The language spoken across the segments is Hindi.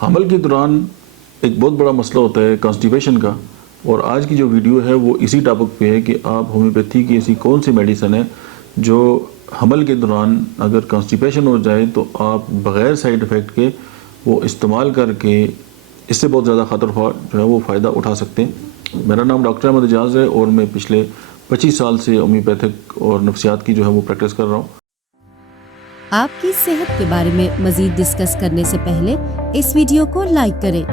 हमल के दौरान एक बहुत बड़ा मसला होता है कॉन्स्टिपेशन का, और आज की जो वीडियो है वो इसी टॉपिक पे है कि आप होम्योपैथी की ऐसी कौन सी मेडिसिन है जो हमल के दौरान अगर कॉन्स्टिपेशन हो जाए तो आप बग़ैर साइड इफ़ेक्ट के वो इस्तेमाल करके इससे बहुत ज़्यादा ख़तरखा जो है वो फ़ायदा उठा सकते हैं। मेरा नाम डॉक्टर अहमद एजाज़ है और मैं पिछले 25 साल से होम्योपैथिक और नफ्सियात की जो है वो प्रैक्टिस कर रहा हूँ। आपकी सेहत के बारे में मजीद डिस्कस करने से पहले इस वीडियो को लाइक करें।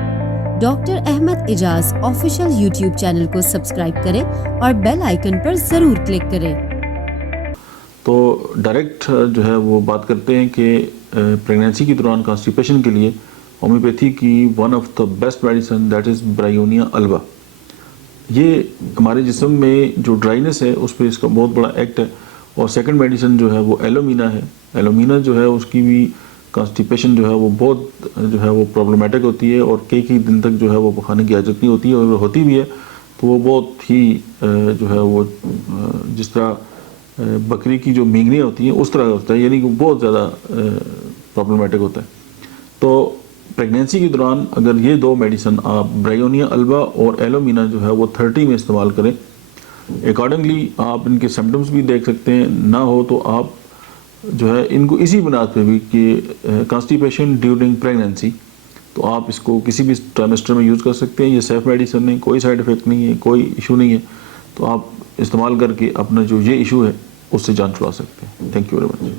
Doctor Ahmed Ejaz official YouTube channel को सब्सक्राइब करें और बेल आइकन पर ज़रूर क्लिक करें। तो डायरेक्ट जो है वो बात करते हैं कि प्रेगनेंसी के दौरान कॉन्स्टिपेशन के लिए होम्योपैथी की one of the best medicine that is bryonia alba. ये हमारे जिस्म में जो ड्राइनेस है उस पर इसका बहुत बड़ा एक्ट है। और सेकंड मेडिसिन जो है वो एलोमीना है। एलोमीना जो है उसकी भी कॉन्स्टिपेशन जो है वो बहुत जो है वो प्रॉब्लमेटिक होती है और कई दिन तक जो है वो खाने की आदत नहीं होती है, और होती भी है तो वो बहुत ही जो है वो जिस तरह बकरी की जो मींगनी होती हैं उस तरह होता है, यानी कि बहुत ज़्यादा प्रॉब्लमेटिक होता है। तो प्रेगनेंसी के दौरान अगर ये दो मेडिसिन आप ब्रायोनिया अल्बा और एलोमीना जो है वो 30 में इस्तेमाल करें, अकॉर्डिंगली आप इनके सिम्टम्स भी देख सकते हैं। ना हो तो आप जो है इनको इसी बुनियाद पे भी कि कॉन्स्टिपेशन ड्यूरिंग प्रेगनेंसी, तो आप इसको किसी भी ट्राइमेस्टर में यूज़ कर सकते हैं। ये सेफ मेडिसिन है, कोई साइड इफ़ेक्ट नहीं है, कोई इशू नहीं है, तो आप इस्तेमाल करके अपना जो ये इशू है उससे जान छुड़ा सकते हैं। Thank you very much.